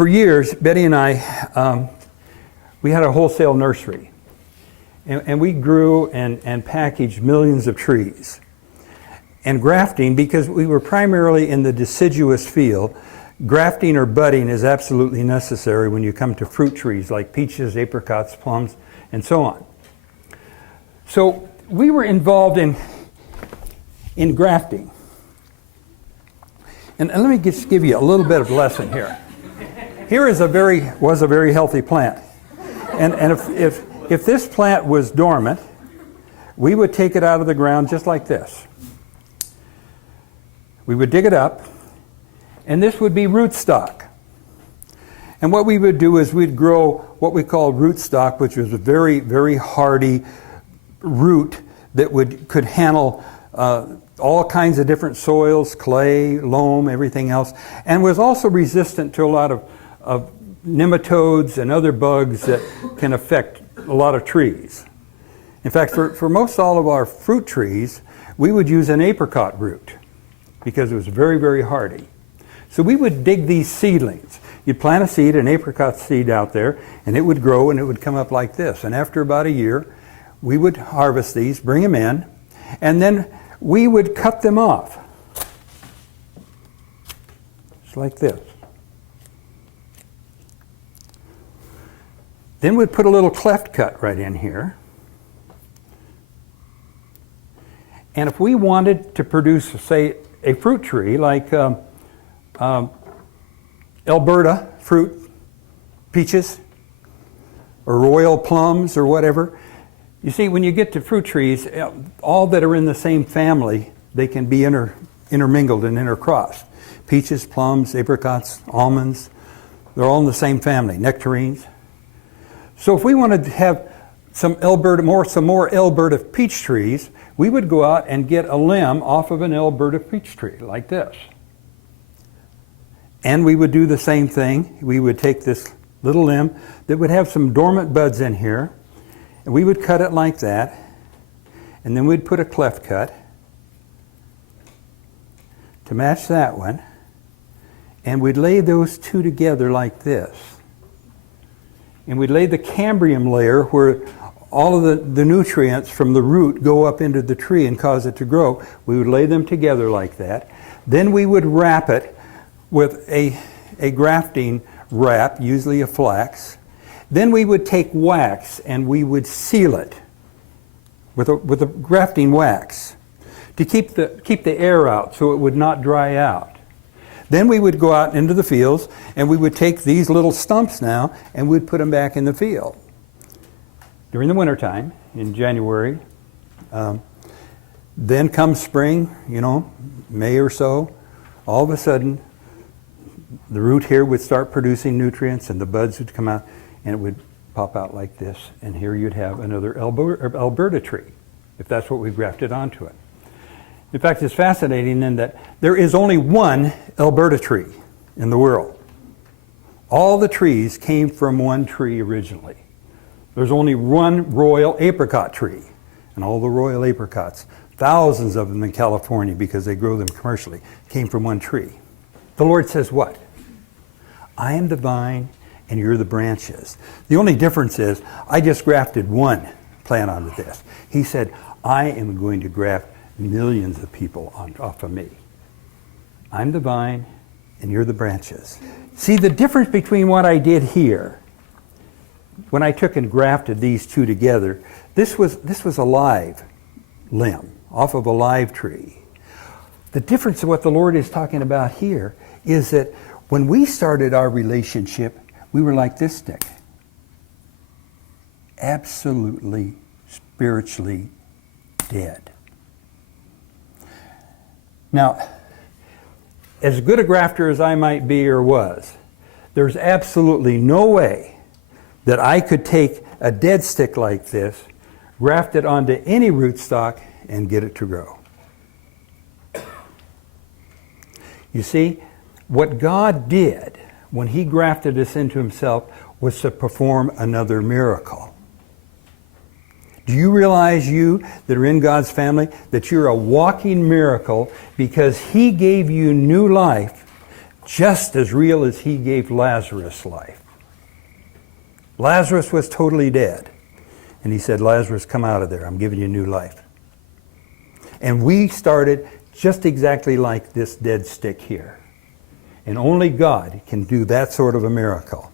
For years, Betty and I, we had a wholesale nursery. And we grew and packaged millions of trees. And grafting, because we were primarily in the deciduous field, grafting or budding is absolutely necessary when you come to fruit trees like peaches, apricots, plums, and so on. So we were involved in grafting. And let me just give you a little bit of lesson here. Here was a very healthy plant. And if this plant was dormant, we would take it out of the ground just like this. We would dig it up, and this would be rootstock. And what we would do is we'd grow what we called rootstock, which was a very, very hardy root that could handle all kinds of different soils, clay, loam, everything else, and was also resistant to a lot of nematodes and other bugs that can affect a lot of trees. In fact, for most all of our fruit trees, we would use an apricot root because it was very, very hardy. So we would dig these seedlings. You'd plant a seed, an apricot seed out there, and it would grow and it would come up like this. And after about a year, we would harvest these, bring them in, and then we would cut them off. Just like this. Then we'd put a little cleft cut right in here. And if we wanted to produce, say, a fruit tree like Alberta fruit, peaches, or royal plums or whatever, you see, when you get to fruit trees, all that are in the same family, they can be intermingled and intercrossed. Peaches, plums, apricots, almonds, they're all in the same family, nectarines. So if we wanted to have some more Alberta peach trees, we would go out and get a limb off of an Alberta peach tree like this. And we would do the same thing. We would take this little limb that would have some dormant buds in here, and we would cut it like that, and then we'd put a cleft cut to match that one, and we'd lay those two together like this. And we'd lay the cambium layer where all of the nutrients from the root go up into the tree and cause it to grow. We would lay them together like that. Then we would wrap it with a grafting wrap, usually a flax. Then we would take wax and we would seal it with a grafting wax to keep the air out so it would not dry out. Then we would go out into the fields and we would take these little stumps now and we'd put them back in the field. During the wintertime, in January, then comes spring, May or so, all of a sudden the root here would start producing nutrients and the buds would come out and it would pop out like this, and here you'd have another Alberta tree, if that's what we grafted onto it. In fact, it's fascinating in that there is only one Alberta tree in the world. All the trees came from one tree originally. There's only one royal apricot tree, and all the royal apricots, thousands of them in California because they grow them commercially, came from one tree. The Lord says what? I am the vine and you're the branches. The only difference is I just grafted one plant onto this. He said, I am going to graft millions of people off of me. I'm the vine and you're the branches. See, the difference between what I did here, when I took and grafted these two together, this was a live limb off of a live tree. The difference of what the Lord is talking about here is that when we started our relationship, we were like this stick. Absolutely, spiritually dead. Now, as good a grafter as I might be or was, there's absolutely no way that I could take a dead stick like this, graft it onto any rootstock, and get it to grow. You see, what God did when He grafted us into Himself was to perform another miracle. Do you realize, you that are in God's family, that you're a walking miracle because He gave you new life just as real as he gave Lazarus life. Lazarus was totally dead. And he said, Lazarus, come out of there. I'm giving you new life. And we started just exactly like this dead stick here. And only God can do that sort of a miracle.